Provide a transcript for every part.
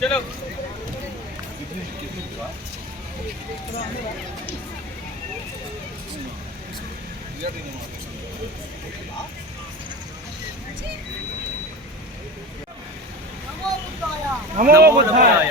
चलो नमो बुद्धाय।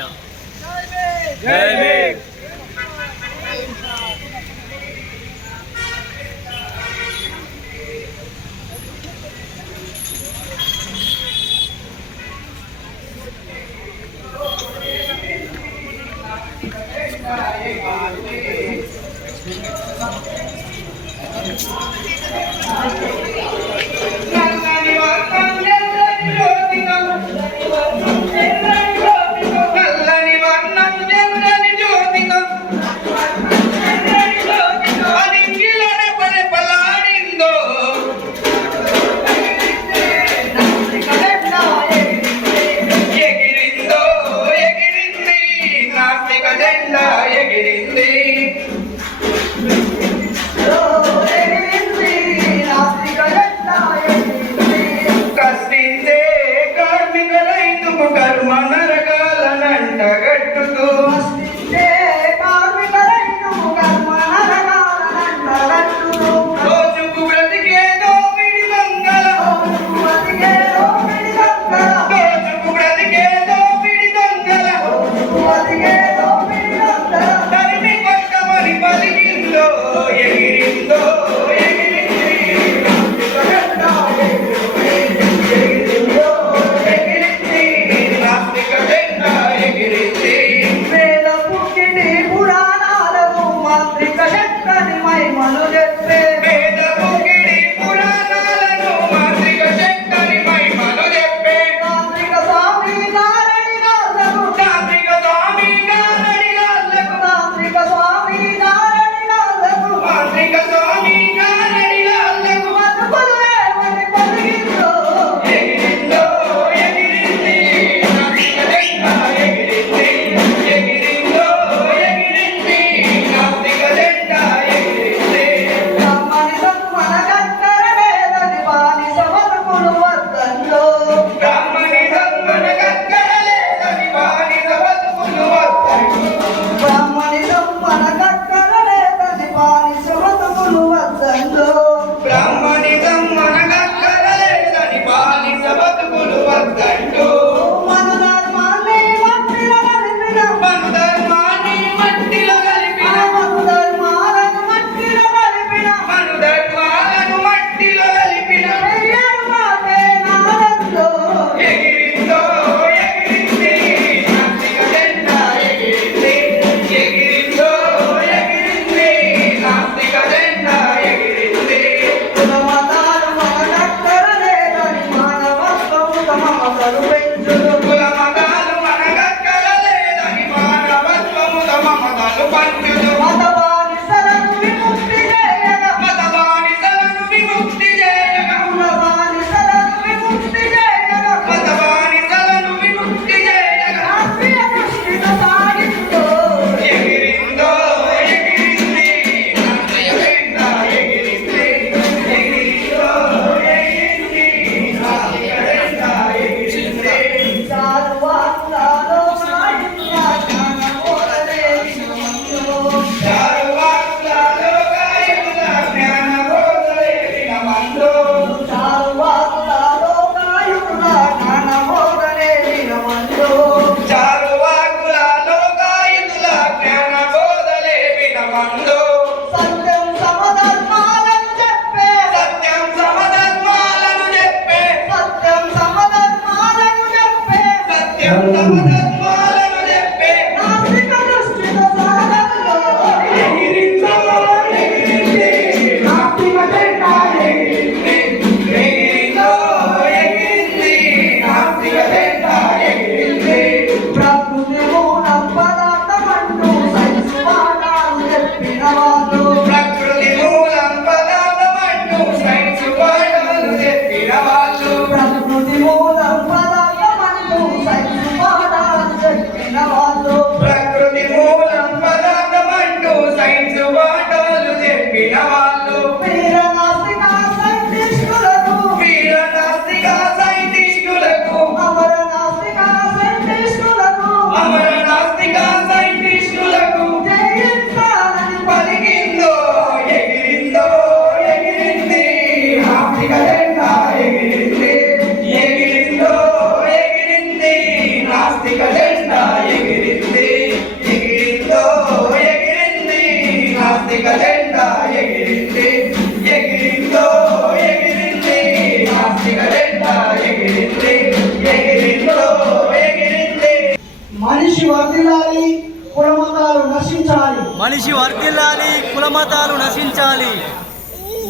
మనిషి వర్ధిల్లాలి, కులమతాలు నశించాలి. మనిషి వర్ధిల్లాలి, కులమతాలు నశించాలి.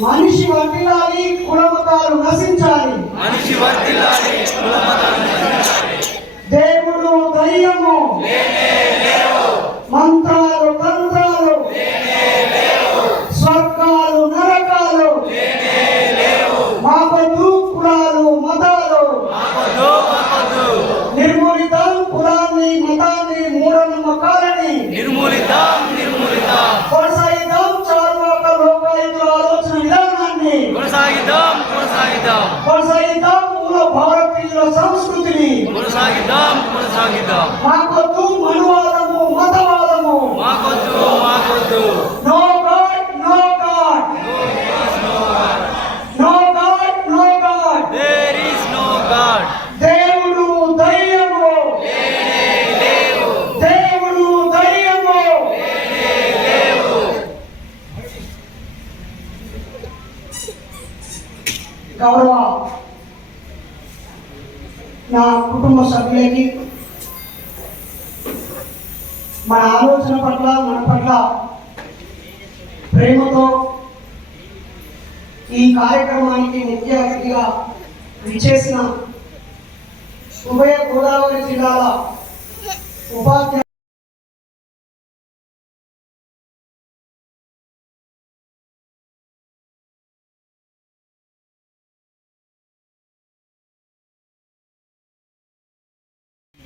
మనిషి వర్ధిల్లాలి, కులమతాలు నశించాలి. మనిషి వర్ధిల్లాలి, కులమతాలు నశించాలి. దేవుడు దయ్యము మంత్రాలు తంత్రాలు స్వర్గాలు నరకాలు మాకొద్దు, కులాలు మతాలు నిర్మూలితం, కులాన్ని మతాన్ని మూఢనమ్మకాలని నిర్మూలితం. కొనసాగిద్దాం చార్వాక లోకాయుతుల ఆలోచన విధానాన్ని కొనసాగిద్దాం మూల భారతీయుల సంస్కృతిని కొనసాగిద్దాం. మాకొద్దు మనువాదము మతవాదము మాకొద్దు. No god no god no god no god there is no god. దేవుడు దయ్యము దేవుడు దయ్యము. గౌరవ నా కుటుంబ సభ్యులకి మన ఆలోచన పట్ల మన పట్ల ప్రేమతో ఈ కార్యక్రమానికి ముఖ్య అతిథిగా విచ్చేసిన ఉభయ గోదావరి జిల్లాల ఉపాధ్యాయ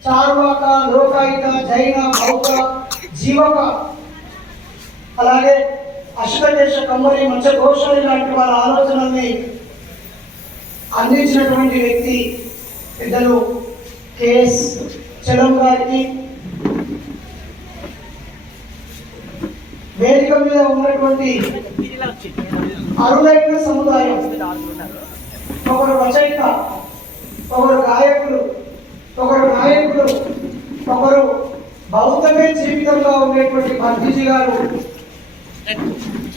చార్వాక లోకాయుత జైన బౌద్ధ జీవక అలాగే అశ్వదేశ కమ్మరి మత్స్యఘోషాలి లాంటి వాళ్ళ ఆలోచనల్ని అందించినటువంటి వ్యక్తి పెద్దలు కేఎస్ చలం గారికి, వేదిక మీద ఉన్నటువంటి అరుదైన సముదాయం, ఒకరు రచయిత, ఒకరు గాయకులు, ఒకరు నాయకులు, ఒకరు బౌద్ధమే జీవితంగా ఉండేటువంటి భర్తీజీ గారు,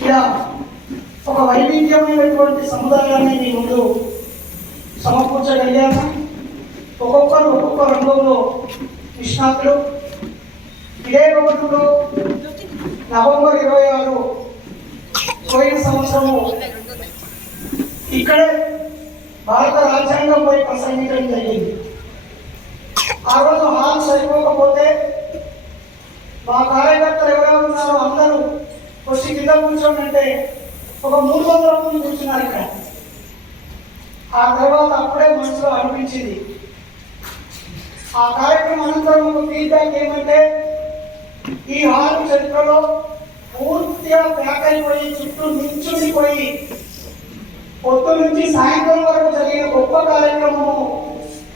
ఇలా ఒక వైవిధ్యమైనటువంటి సముదాయాన్ని మీ ముందు సమకూర్చగలిగాము. ఒక్కొక్కరు ఒక్కొక్క రంగంలో నిష్ణాతులు. ఇదే రోజులో నవంబర్ 26 పోయిన సంవత్సరము ఇక్కడే భారత రాజ్యాంగంపై ప్రసంగించడం జరిగింది. ఆ రోజు హాల్ సరిపోకపోతే మా కార్యకర్తలు ఎవరైనా ఉన్నారో అందరూ వచ్చి కింద కూర్చోండి, ఒక 300 మంది కూర్చున్నారు ఇక్కడ. ఆ తర్వాత అప్పుడే మనసులో అనిపించింది. ఆ కార్యక్రమం అనంతరం ఒక ఫీడ్బ్యాక్ ఏమంటే, ఈ హాల్ చరిత్రలో పూర్తిగా ప్యాక్ అయిపోయి చుట్టూ నిల్చుండిపోయి పొద్దు నుంచి సాయంత్రం వరకు జరిగిన గొప్ప కార్యక్రమము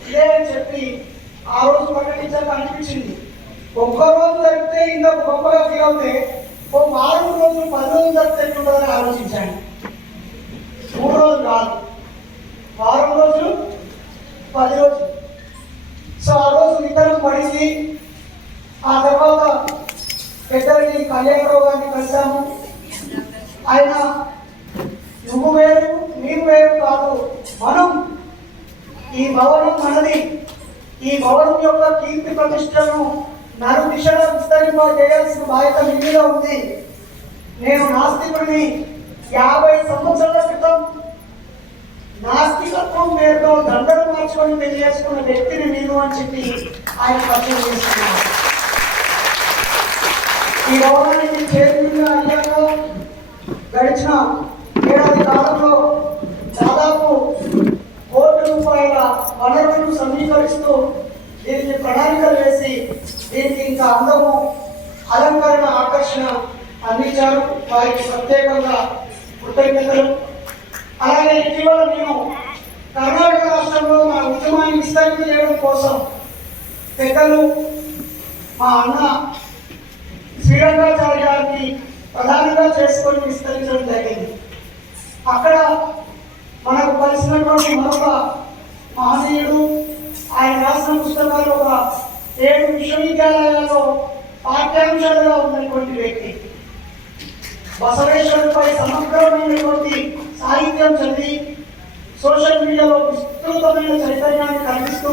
ఇదే అని చెప్పి ఆ రోజు ప్రకటించాలని అనిపించింది. ఒక్కరోజు జరిగితే ఇంకా గొప్పగా ఫీల్ అవుతే ఓ 4 రోజులు 10 రోజులు జరిగితే ఎట్లుంటుందని ఆలోచించాను. 3 రోజులు కాదు, 4 రోజులు 10 రోజులు. సో ఆ రోజు ఇద్దరం పడింది. ఆ తర్వాత పెద్దలని కళ్యాణరావు గారిని కలిసాము. ఆయన నువ్వు వేరు నీవు వేరు కాదు, మనం ఈ భవనం మనది, ఈ భవనం యొక్క కీర్తి ప్రతిష్టను నలు దిశలో విస్తరింప చేయాల్సిన బాధ్యత మీ మీద ఉంది. నేను నాస్తికుడిని. 50 సంవత్సరాల క్రితం నాస్తికత్వం పేరుతో దండలు మార్చుకొని తెలియజేసుకున్న వ్యక్తిని నేను అని చెప్పి ఆయన పరిచయం చేస్తున్నారు. ఈ భవనానికి చైర్మన్గా అయ్యాక గడిచిన ఏడాది కాలంలో దాదాపు ₹1,00,00,000 వనరులను సమీకరిస్తూ దీనికి ప్రణాళికలు వేసి దీనికి ఇంకా అందము, అలంకరణ, ఆకర్షణ అందించారు. వారికి ప్రత్యేకంగా కృతజ్ఞతలు. అలాగే ఇటీవల నేను కర్ణాటక రాష్ట్రంలో మా ఉద్యమాన్ని విస్తరింప చేయడం కోసం పెద్దలు మా అన్న శ్రీరంగాచార్య గారిని ప్రధానంగా చేసుకొని విస్తరించడం జరిగింది. అక్కడ మనకు కలిసినటువంటి మరొక మహనీయుడు, ఆయన రాసిన పుస్తకాలు ఒక 7 విశ్వవిద్యాలయాల్లో పాఠ్యాంశాలుగా ఉన్నటువంటి వ్యక్తి. బసవేశ్వరుడిపై సమగ్రమైనటువంటి సాహిత్యం చదివి సోషల్ మీడియాలో విస్తృతమైన చైతన్యాన్ని కలిగిస్తూ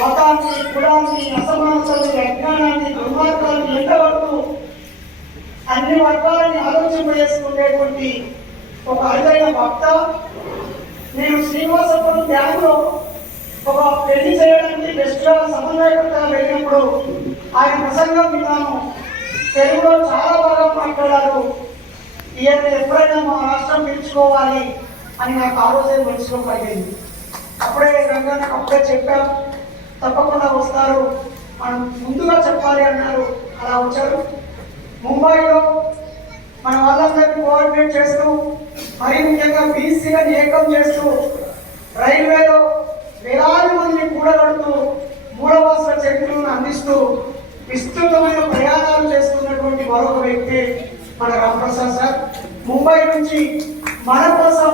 మతాన్ని, కులాన్ని, అసమానతల్ని, అజ్ఞానాన్ని, దుర్మార్గాన్ని వర్గాలని ఆలోచింపజేసుకునేటువంటి ఒక అరుదైన వక్త. నేను శ్రీనివాసపురం డ్యాంలో ఒక పెళ్లి చేయడానికి బెస్ట్గా సమన్వయకర్తగా వెళ్ళినప్పుడు ఆయన ప్రసంగం విన్నాను. తెలుగులో చాలా బాగా మాట్లాడారు. ఈయన ఎప్పుడైనా మా రాష్ట్రం పిలుచుకోవాలి అని నాకు ఆ రోజే మనసులో కలిగింది. అప్పుడే రంగన్న అప్పుడే చెప్పాం, తప్పకుండా వస్తారు, మనం ముందుగా చెప్పాలి అన్నారు. అలా వచ్చారు. ముంబైలో మన వాళ్ళందరినీ కోఆర్డినేట్ చేస్తూ, మరీ ముఖ్యంగా బీసీలను ఏకం చేస్తూ, రైల్వేలో వేలాది మందిని కూడగడుతూ, మూలవాసుల చరిత్రలను అందిస్తూ విస్తృతమైన ప్రయాణాలు చేస్తున్నటువంటి మరొక వ్యక్తి మన రామప్రసాద్ సార్. ముంబై నుంచి మన కోసం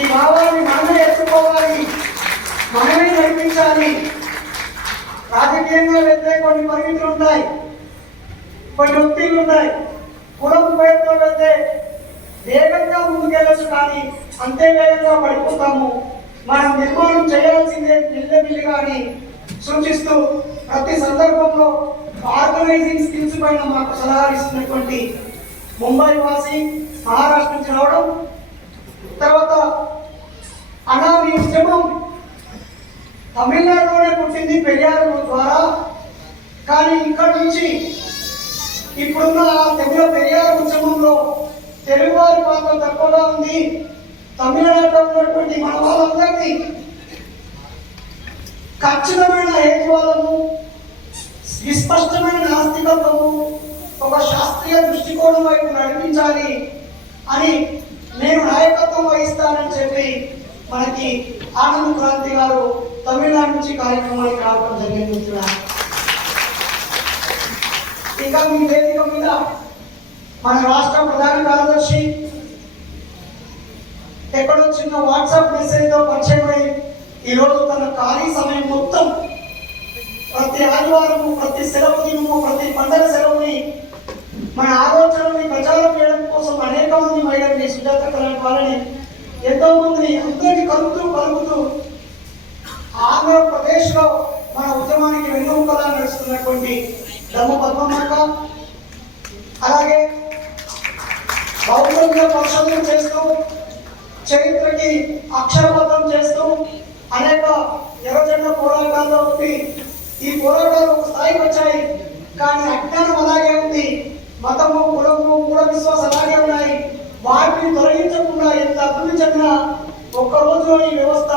ఈ భావాన్ని మనమే ఎత్తుకోవాలి, మనమే నడిపించాలి. రాజకీయంగా వెళ్తే కొన్ని పరిమితులు ఉన్నాయి, కొన్ని ఒత్తిళ్లు ఉన్నాయి. కులం పేరుతో వెళ్తే వేగంగా ముందుకెళ్ళచ్చు, కానీ అంతే వేగంగా పడిపోతాము. మనం నిర్మాణం చేయాల్సిందే మెల్లమెల్లిగా అని సూచిస్తూ ప్రతి సందర్భంలో ఆర్గనైజింగ్ స్కిల్స్ పైన మాకు సలహాలు ఇస్తున్నటువంటి ముంబై వాసి, మహారాష్ట్ర నుంచి రావడం. తర్వాత అనాది ఉద్యమం తమిళనాడులోనే పుట్టింది పెరియార్ ద్వారా, కానీ ఇక్కడ నుంచి ఇప్పుడున్న తెలుగు పెరియార్ ఉద్యమంలో తెలుగువారి పాత్ర తక్కువగా ఉంది. తమిళనాడులో ఉన్నటువంటి మన వాళ్ళందరినీ ఖచ్చితమైన హేతువాదము, విస్పష్టమైన నాస్తికత్వము, ఒక శాస్త్రీయ దృష్టికోణం వైపు నడిపించాలి అని నేను నాయకత్వం వహిస్తానని చెప్పి మనకి ఆనంద్ క్రాంతి గారు తమిళనాడు నుంచి కార్యక్రమానికి రావడం జరిగింది. ఇంకా మీ వేదిక మీద మన రాష్ట్ర ప్రధాన కార్యదర్శి ఎక్కడో చిన్న వాట్సాప్ మెసేజ్తో పరిచయమై ఈరోజు తన ఖాళీ సమయం మొత్తం ప్రతి ఆదివారము, ప్రతి సెలవు దినము, ప్రతి పండగ సెలవుని మన ఆలోచనల్ని ప్రచారం చేయడం కోసం అనేక మంది మహిళల్ని, సుజాత కలాంటి వాళ్ళని, ఎంతో మందిని అందరినీ కలుపుతూ ఆంధ్రప్రదేశ్లో మన ఉద్యమానికి వెన్నుముకలా నడుస్తున్నటువంటి దమ్మ పద్మమ్మక్క, అలాగే బౌద్ధంగా పరిశోధన చేస్తూ, చరిత్రకి అక్షరబద్ధం చేస్తూ అనేక ఎర్రజెండా పోరాటాల్లో ఉంది. ఈ పోరాటాలు ఒక స్థాయికి వచ్చాయి, కానీ అజ్ఞానం అలాగే ఉంది. మతము, కులము, మూఢ విశ్వాసం అలాగే ఉన్నాయి. వాటిని తొలగించకుండా ఎంత అభివృద్ధి చెందినా ఒక్క రోజులో ఈ వ్యవస్థ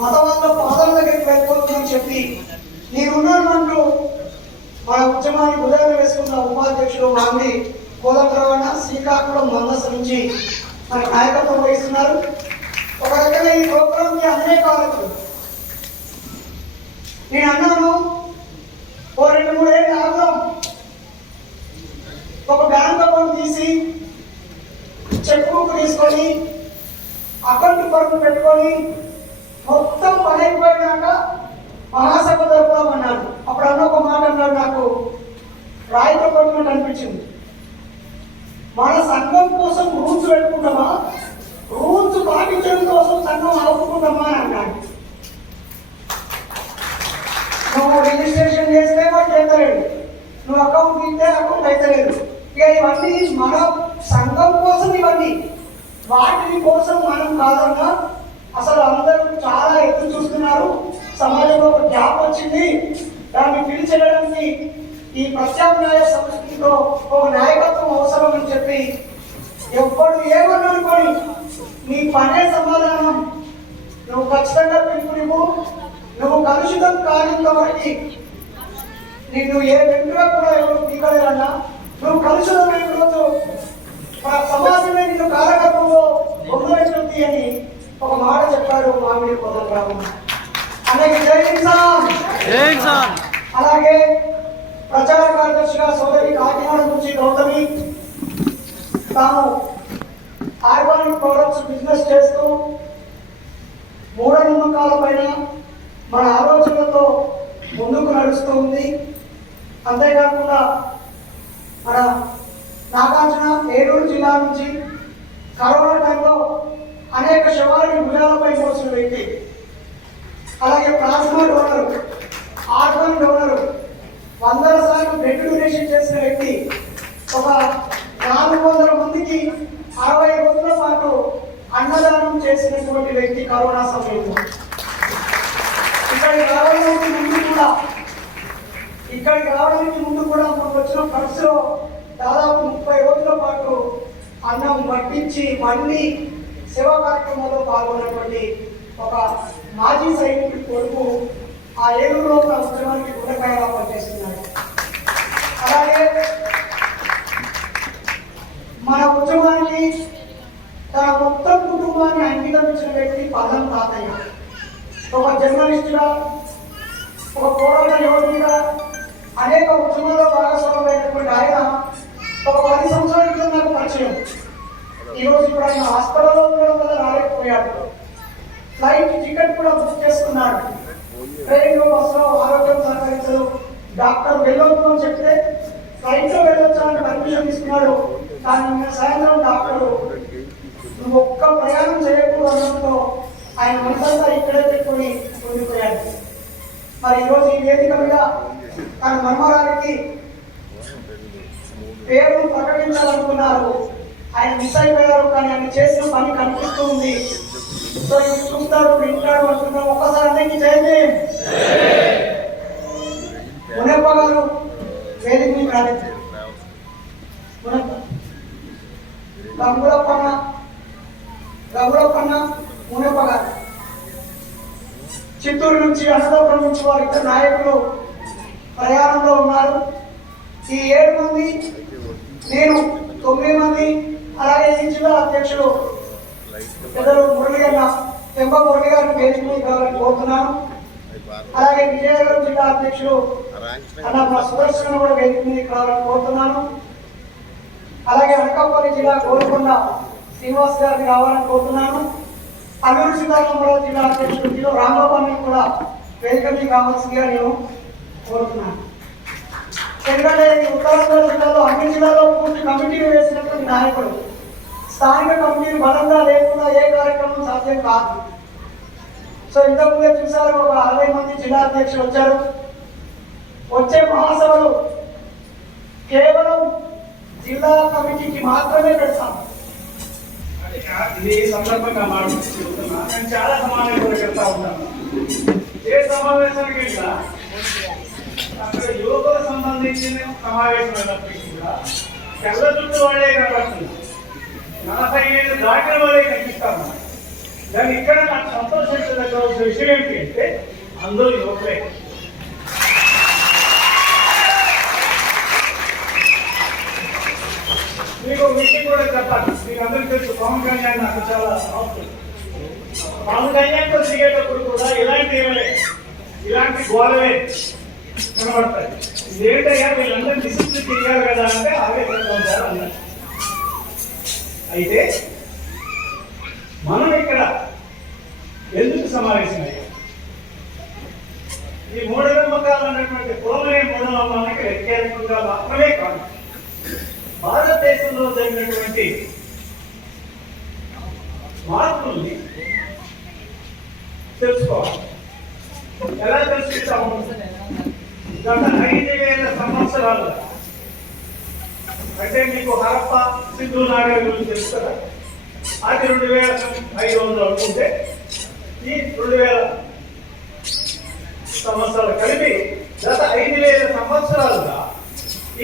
మతవాద పాదాల దగ్గరికి వెళ్ళిపోతుందని చెప్పి నేనున్నాను అంటూ మన ఉద్యమాన్ని భుజాన వేసుకున్న ఉపాధ్యక్షుడు వాంది కోదండరావణ శ్రీకాకుళం మందస నుంచి మన నాయకత్వం వహిస్తున్నారు. ఒక రకంగా ఈ ప్రోగ్రాంకి అనేక కారణాలు. నేను అన్నాను, ఓ 2-3 ఏళ్ళు ఆగుదాం, ఒక బ్యాంక్ అకౌంట్ తీసి చెక్ బుక్ తీసుకొని అకౌంట్ పరుపు పెట్టుకొని మొత్తం పని అయిపోయినాక మహాసభ జరుపుదామన్నాడు. అప్పుడు అన్న ఒక మాట అన్నాడు, నాకు రాయితో కొట్టినట్టు అనిపించింది. మన సంఘం కోసం రూల్స్ పెట్టుకుంటామా, రూల్స్ పాటించడం కోసం సంఘం ఆపుకుంటామా అని అన్నాడు. నువ్వు రిజిస్ట్రేషన్ చేస్తే వాడు చేతలేడు, నువ్వు అకౌంట్ తీస్తే అకౌంట్ అయితలేదు. ఇక ఇవన్నీ మన సంఘం కోసం, ఇవన్నీ వాటి కోసం మనం కాదన్నా. అసలు అందరూ చాలా ఎదురు చూస్తున్నారు. సమాజంలో ఒక గ్యాప్ వచ్చింది, దాన్ని పిలిచేయడానికి ఈ ప్రత్యామ్నాయ సంస్కృతిలో ఒక నాయకత్వం అవసరం అని చెప్పి ఎప్పుడు ఏమని అనుకోని నీ పనే సమాధానం. నువ్వు ఖచ్చితంగా పిలుపునివ్వు. నువ్వు కలుషితం కానంత వరకు నిన్ను ఏ వెంటనే కూడా ఎవరు పీకలేరన్నా. నువ్వు కలుషితమైన రోజు సమాజమే నిన్ను కారకత్వంలో బొమ్మలెట్టుంది అని ఒక మాట చెప్పాడు మామిడి కోదండరావు. అలాగే అలాగే ప్రచార కార్యదర్శిగా సోదరి కాకినాడ నుంచి గౌతమి, తాను ఆర్గానిక్ ప్రొడక్ట్స్ బిజినెస్ చేస్తూ మూఢనమ్మకాల పైన మన ఆలోచనలతో ముందుకు నడుస్తూ ఉంది. అంతేకాకుండా మన నాగార్జున ఏలూరు జిల్లా నుంచి కరోనా టైంలో అనేక శవాలని భుజాలపై మోసిన వ్యక్తి. అలాగే ప్లాస్మా డోనరు, ఆర్గాన్ డోనరు, 100 సార్లు బ్లడ్ డొనేషన్ చేసిన వ్యక్తి. ఒక 400 మందికి 60 రోజుల పాటు అన్నదానం చేసినటువంటి వ్యక్తి కరోనా సమయంలో. ఇక్కడికి రావడానికి ముందు కూడా మనకు వచ్చిన ఖర్చులో దాదాపు 30 రోజుల పాటు అన్నం పట్టించి మళ్ళీ సేవా కార్యక్రమంలో పాల్గొన్నటువంటి ఒక మాజీ సైనికుడి కొడుకు ఆ ఏలూరులో ఉన్న ఉద్యమానికి గుండెకాయగా పనిచేస్తున్నాడు. అలాగే మన ఉద్యమానికి తన మొత్తం కుటుంబాన్ని అంకితం ఇచ్చిన వ్యక్తి పదం తాతయ్య. ఒక జర్నలిస్టుగా, ఒక పోరాట యోధుడిగా అనేక ఉద్యమాల్లో భాగస్వామైనటువంటి ఆయన ఒక 10 సంవత్సరాల క్రితం నాకు పరిచయం. ఈరోజు ఇప్పుడు ఆయన హాస్పిటల్లో ఉండడం వల్ల రాలేకపోయాడు. ఫ్లైట్ టికెట్ కూడా బుక్ చేసుకున్నాడు. ట్రైన్లో, బస్సులో ఆరోగ్యం సహకరించదు, డాక్టర్ వెళ్ళొద్దు అని చెప్తే ఫ్లైట్లో వెళ్ళొచ్చాలని పర్మిషన్ తీసుకున్నాడు. కానీ నిన్న సాయంత్రం డాక్టరు నువ్వు ఒక్క ప్రయాణం చేయకూడదు అనడంతో ఆయన మనసంతా ఇక్కడే పెట్టుకొని ఉండిపోయాడు. మరి ఈరోజు ఈ వేదిక మీద తన మనమరానికి పేరును ప్రకటించాలనుకున్నారు. ఆయన మిస్ అయిపోయారు, కానీ ఆయన చేసిన పని కనిపిస్తూ ఉంది. సో ఇది చూస్తాడు, వింటాడు అంటున్నాం. ఒక్కసారి అందరికీ చేయండి. మునప్ప గారు వేదిక మీద రాలేదు. రఘులప్పన్న మునప్ప గారు చిత్తూరు నుంచి, అనంతపురం నుంచి వారిద్దరు నాయకులు ప్రయాణంలో ఉన్నారు. ఈ 7 మంది, నేను 9 మంది, అలాగే ఈ జిల్లా అధ్యక్షులు పెద్దలు తెంప మురళి గారిని వేదిక కావాలని కోరుతున్నాను. అలాగే విజయనగరం జిల్లా అధ్యక్షులు అన్న సుదర్శన్ కూడా వేదిక మీద కావాలని కోరుతున్నాను. అలాగే అనకాపల్లి జిల్లా గోల్కొండ శ్రీనివాస్ గారిని రావాలని కోరుతున్నాను. అల్లూరు సీతారామరాజు జిల్లా అధ్యక్షుడు రామగోపాల్ని కూడా వేదిక మీద కావాల్సిందిగా నేను కోరుతున్నాను. ఎందుకంటే ఉత్తరాంధ్ర జిల్లాలో అన్ని జిల్లాలో పూర్తి కమిటీలు వేసినటువంటి నాయకుడు. స్థానిక కమిటీలు బలంగా లేకుండా ఏ కార్యక్రమం సాధ్యం కాదు. సో ఇంతకుముందే చూసారు, ఒక 60 మంది జిల్లా అధ్యక్షులు వచ్చారు. వచ్చే మహాసభలు కేవలం జిల్లా కమిటీకి మాత్రమే పెడతాం. ఇది సందర్భంగా మాట్లాడుతున్నా. నేను చాలా సమావేశాలకు వెళ్తా ఉంటాను. ఏ సమావేశానికి వెళ్ళినా అక్కడ యువకులకు సంబంధించిన సమావేశం అయినప్పటికీ కూడా తెల్ల చుట్టూ వాళ్ళే కనబడుతున్నారు. 40 ఏళ్ళు దాటిన వాళ్ళే కనిపిస్తాను. దాన్ని ఇక్కడ నాకు సంతోషించదగ్గ విషయం ఏంటి అంటే అందరూ యువకులే. మీకు విషయం కూడా చెప్పాలి. మీకు అందరికీ తెలుసు, పవన్ కళ్యాణ్ నాకు చాలా అవసరం. పవన్ కళ్యాణ్తో దిగేటప్పుడు కూడా ఇలాంటి గోళవే కనబడతాయి. ఇదేంటయ్యా వీళ్ళందరూ డిసిప్లిన్ తిరిగారు కదా అంటే ఆవేశంగా ఉంటారు అన్నారు. అయితే మనం ఇక్కడ ఎందుకు సమావేశమయ్యాం? ఈ మూఢనమ్మకాలు అన్నటువంటి కులమయ మూఢనమ్మకానికి వ్యతిరేకంగా మాత్రమే కాదు, భారతదేశంలో జరిగినటువంటి మార్పుల్ని తెలుసుకోవాలి. ఎలా తెలుసుకుంటాము? గత 5000 సంవత్సరాలుగా, అంటే మీకు హరప్ప, సింధు నాగరికత గురించి తెలుసు కదా, అది 2500 అనుకుంటే ఈ 2000 సంవత్సరాలు కలిపి గత 5000 సంవత్సరాలుగా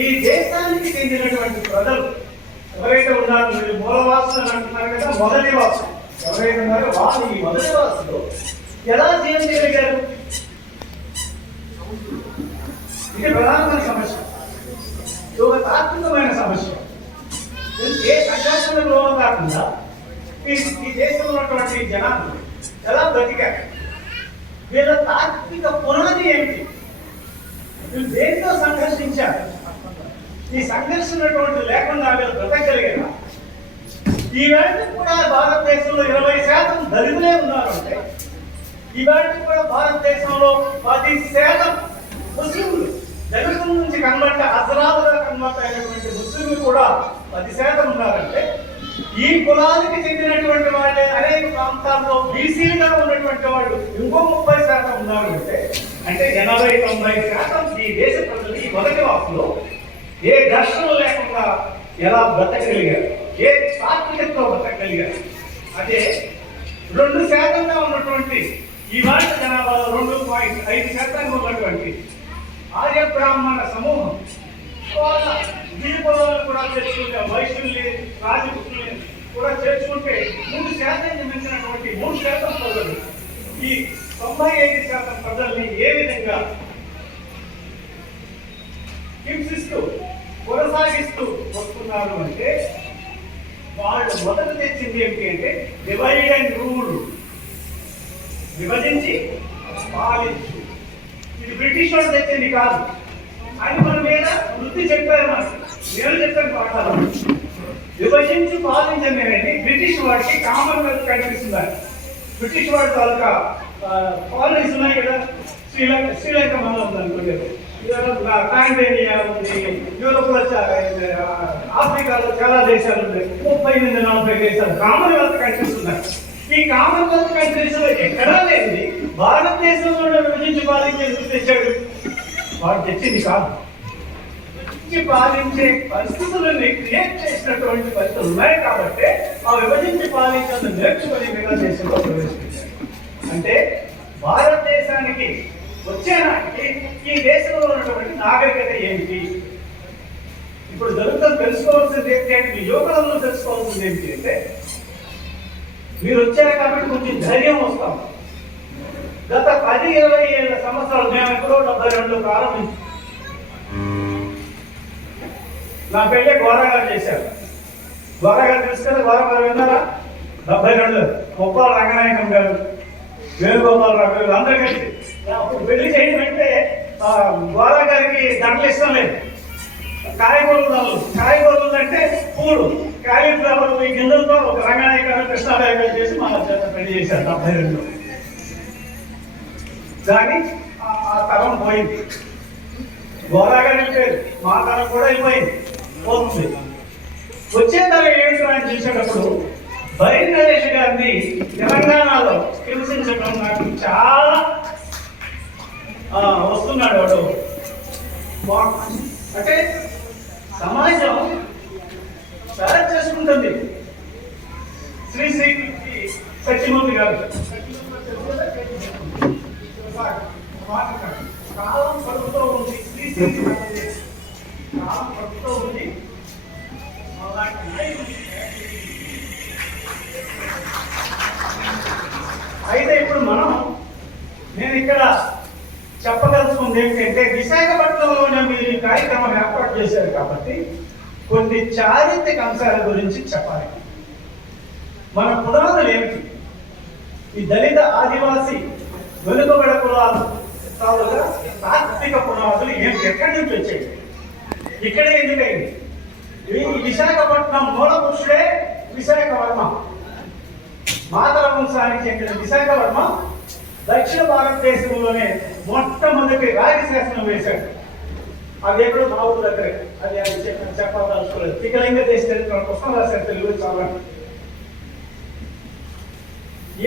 ఈ దేశానికి చెందినటువంటి ప్రజలు ఎవరైతే ఉన్నారో, మీరు మూలవాసులు అంటున్నారు కదా, మొదటి వాసు ఎవరైతే ఉన్నారో వాళ్ళు ఈ మొదటి వాసులు ఎలా జీవించగలిగారు? ఇది ప్రధానమైన సమస్య, ఇది ఒక తాత్వికమైన సమస్య. ఏ సంఘర్షణ లోపం కాకుండా ఈ దేశంలో ఉన్నటువంటి జనాలు ఎలా బ్రతికారు? వీళ్ళ తాత్విక పునాది ఏమిటి? వీళ్ళు దేనితో సంఘర్షించారు? ఈ సంఘర్షణ లేకుండా వీళ్ళు బ్రతకగలిగారా? ఈవేళ కూడా భారతదేశంలో 20% దళితులే ఉన్నారు అంటే, ఈవేళ కూడా భారతదేశంలో 10% ముస్లింలు, దళితుల నుంచి కన్వర్ట్ హజరాలుగా కన్వర్ట్ అయినటువంటి ముస్లింలు కూడా 10% ఉన్నారంటే, ఈ కులానికి చెందినటువంటి వాళ్ళే అనేక ప్రాంతాల్లో బీసీలుగా ఉన్నటువంటి వాళ్ళు ఇంకో 30% ఉన్నారు అంటే 80-90% ఈ దేశ ప్రజలు, ఈ మొదటి వాసులో ఏ ఘర్షణలు లేకుండా ఎలా బ్రతకగలిగారు, ఏ సాత్వికతతో బ్రతకగలిగారు. అదే 2% ఉన్నటువంటి ఇవాళ జనాభాలో 2.5% ఉన్నటువంటి ఆర్య బ్రాహ్మణ సమూహం వాళ్ళ గిరిపొలాలను కూడా చేర్చుకుంటే, వైశ్యుల్ని రాజపుత్రుల్ని కూడా చేర్చుకుంటే 3% మించినటువంటి 3% ప్రజలు ఈ 95% ప్రజల్ని ఏ విధంగా హింసిస్తూ కొనసాగిస్తూ వస్తున్నారు అంటే, వాళ్ళు మొదట తెచ్చింది ఏమిటి అంటే డివైడ్ అండ్ రూల్, విభజించి పాలించు. ఇది బ్రిటిష్ వాళ్ళు తెచ్చింది కాదు. ఆయన మన మీద వృత్తి చెప్పారు. మనకి నేను చెప్పాను పాఠాలు. విభజించి పాలించండి అనేది బ్రిటిష్ వాడికి కామన్వెల్త్ కంట్రీస్ ఉన్నాయి. బ్రిటిష్ వాడి తాలూకా కాలనీస్ ఉన్నాయి కదా. శ్రీలంక మనం ఉందనుకోండి, టాంజానియా ఉంది, యూరోప్లో ఆఫ్రికాలో చాలా దేశాలు ఉన్నాయి, 30-40 దేశాలు కామన్వెల్త్ కంట్రీస్ ఉన్నాయి. ఈ కామన్వెల్త్ కంట్రీస్ లో ఎక్కడా లేనిది భారతదేశంలో విభజించి పాలించే తెచ్చాడు. వాడు తెచ్చింది కాదు. విభజించి పాలించే పరిస్థితులను క్రియేట్ చేసినటువంటి పరిస్థితులు ఉన్నాయి కాబట్టి ఆ విభజించి పాలించడం నేర్చుకుని మీద దేశంలో ప్రవేశించారు. అంటే భారతదేశానికి వచ్చే నాటికి ఈ దేశంలో ఉన్నటువంటి నాగరికత ఏమిటి, ఇప్పుడు జరుగుతుంది తెలుసుకోవాల్సింది ఏంటి అంటే, మీ యువకులంలో తెలుసుకోవాల్సింది ఏంటి అంటే, మీరు వచ్చారు కాబట్టి కొంచెం ధైర్యం వస్తాం. గత 10-20 సంవత్సరాలు మేము ఎప్పుడో 72 ప్రారంభించాం. నా పెళ్ళే గోరాగారు చేశారు. గోరాగారు తెలుసు కదా, గోరాగారు విన్నారా? 72 గోపాల రంగనాయకం గారు, వేణుగోపాలరావు గారు అందరూ కలిసి అప్పుడు పెళ్లి చేయడం అంటే గోరా గారికి దండలు ఇష్టం లేదు. కాయగూరలు అంటే పూలు, కాలీఫ్లవర్ ఈ గింజలతో ఒక రంగనాయక కృష్ణారాయ గారు చేసి మా చేత పెళ్లి చేశారు 72. కానీ ఆ తరం పోయింది. గోరా గారు వెళ్ళిపోయారు, మా తరం కూడా వెళ్ళిపోయింది, పోతుంది. వచ్చే తరం ఏంటి అని చూసేటప్పుడు బైరి నరేష్ గారిని తెలంగాణలో హింసించడం నాకు చాలా వస్తున్నాడు. వాడు అంటే సమాజం సెలెక్ట్ చేసుకుంటుంది. శ్రీ సత్యమూర్తి గారు కాలం పడుతూ ఉంది, కాలం పడుతూ ఉంది. అయితే ఇప్పుడు నేను ఇక్కడ చెప్పదలుచుకుంది ఏంటంటే, విశాఖపట్నంలోనే మీరు ఈ కార్యక్రమం ఏర్పాటు చేశారు కాబట్టి కొన్ని చారిత్రక అంశాల గురించి చెప్పాలి. మన పునాదులు ఏమిటి, ఈ దళిత ఆదివాసీ వెనుకబడ కులాలు తాలూకా తాత్విక పునాదులు ఏమిటి, ఎక్కడి నుంచి వచ్చాయి, ఇక్కడే ఎందుకైంది? ఈ విశాఖపట్నం మూల పురుషుడే విశాఖవర్మ. మాతర వంశానికి చెందిన విశాఖవర్మ దక్షిణ భారతదేశంలోనే మొట్టమొదటి రాజశాసనం వేశాడు. అది ఎక్కడో మా ఊరు దగ్గరే. అది చెప్పదలుచుకోలేదు. తికలింగ దేశ చరిత్ర పుస్తకం రాశారు తెలుగు చాలా.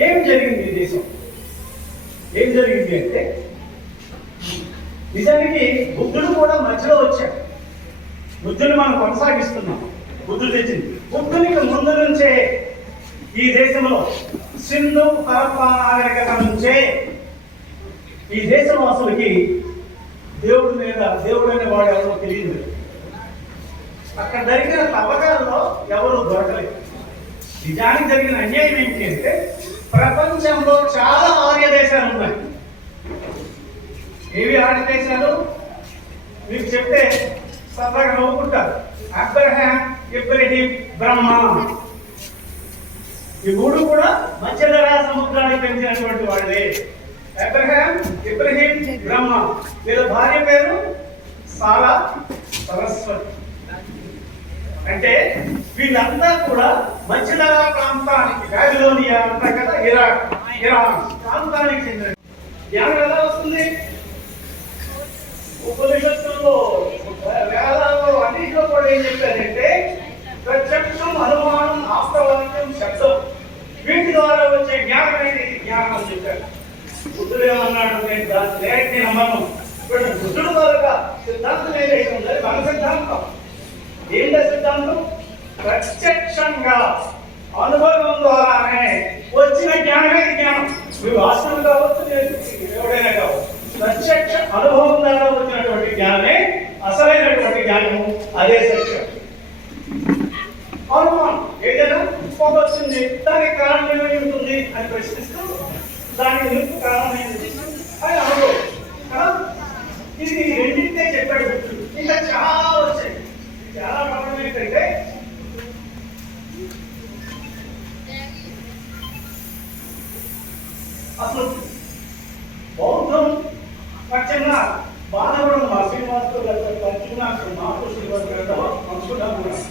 ఏం జరిగింది ఈ దేశం, ఏం జరిగింది అంటే, నిజానికి బుద్ధుడు కూడా మధ్యలో వచ్చాడు. బుద్ధుని మనం కొనసాగిస్తున్నాం. బుద్ధుడు తెచ్చింది. బుద్ధునికి ముందు నుంచే ఈ దేశంలో సింధు హరప్పా నాగరికత నుంచే ఈ దేశవాసులకి దేవుడు అనే వాడు ఎవరో తెలియదు. అక్కడ జరిగిన తవ్వకాల్లో ఎవరు దొరకలేదు. నిజానికి జరిగిన అన్యాయం ఏంటి అంటే, ప్రపంచంలో చాలా ఆర్య దేశాలు ఉన్నాయి. ఏవి ఆర్య దేశాలు మీకు చెప్తే సరదాగా నవ్వుకుంటారు. అబ్రహాం, ఇబ్రహీం, బ్రహ్మ. ఈ మూడు కూడా మధ్యధరా సముద్రానికి పెంచినటువంటి వాళ్ళే. అబ్రహాం, ఇబ్రహీం, బ్రహ్మ. వీళ్ళ భార్య పేరు సారా, సరస్వతి. అంటే వీళ్ళంతా కూడా మధ్యధరా ప్రాంతానికి, బాబిలోనియా అంతా కదా, ఇరాన్ ప్రాంతానికి చెందిన. జ్ఞానం ఎలా వస్తుంది? ఉపనిషత్తుల్లో, వేదాల్లో అన్నింటిలో కూడా ఏం చెప్పారంటే, ప్రత్యక్షం, అనుమానం, ఆప్తవాక్యం, శబ్దం, వీటి ద్వారా వచ్చే జ్ఞానం అనేది జ్ఞానం అని చెప్పారు. బుద్ధుడు ఏమన్నాడు? నేను దాన్ని నమ్మను. ఇప్పుడు బుద్ధుడు ద్వారా సిద్ధాంతం ఏదైతే ఉందో మన సిద్ధాంతం. ఏంటి సిద్ధాంతం? ప్రత్యక్షంగా అనుభవం ద్వారానే వచ్చిన జ్ఞానమే జ్ఞానం. నువ్వు వాస్తవం కావచ్చు, ఎవడైనా కావచ్చు. ప్రత్యక్ష అనుభవం ద్వారా వచ్చినటువంటి జ్ఞానమే అసలైనటువంటి జ్ఞానము. అదే సత్యం. అనుమానం ఏదైనా పొగ వచ్చింది, దానికి కారణం ఏమై ఉంటుంది అని ప్రశ్నిస్తూ దానికి నిలుపు కారణమైంది అని అనుభవం కదా. ఇది రెండింటినే చెప్పాడు. ఇంకా చాలా వచ్చాయి. చాలా కారణం ఏంటంటే అసలు బౌద్ధం పక్షంగా బాధపడదు. మా శ్రీనివాసులు పంచుకున్నాను, మాకు శ్రీనివాసు గారు మనసుకున్నా కూడా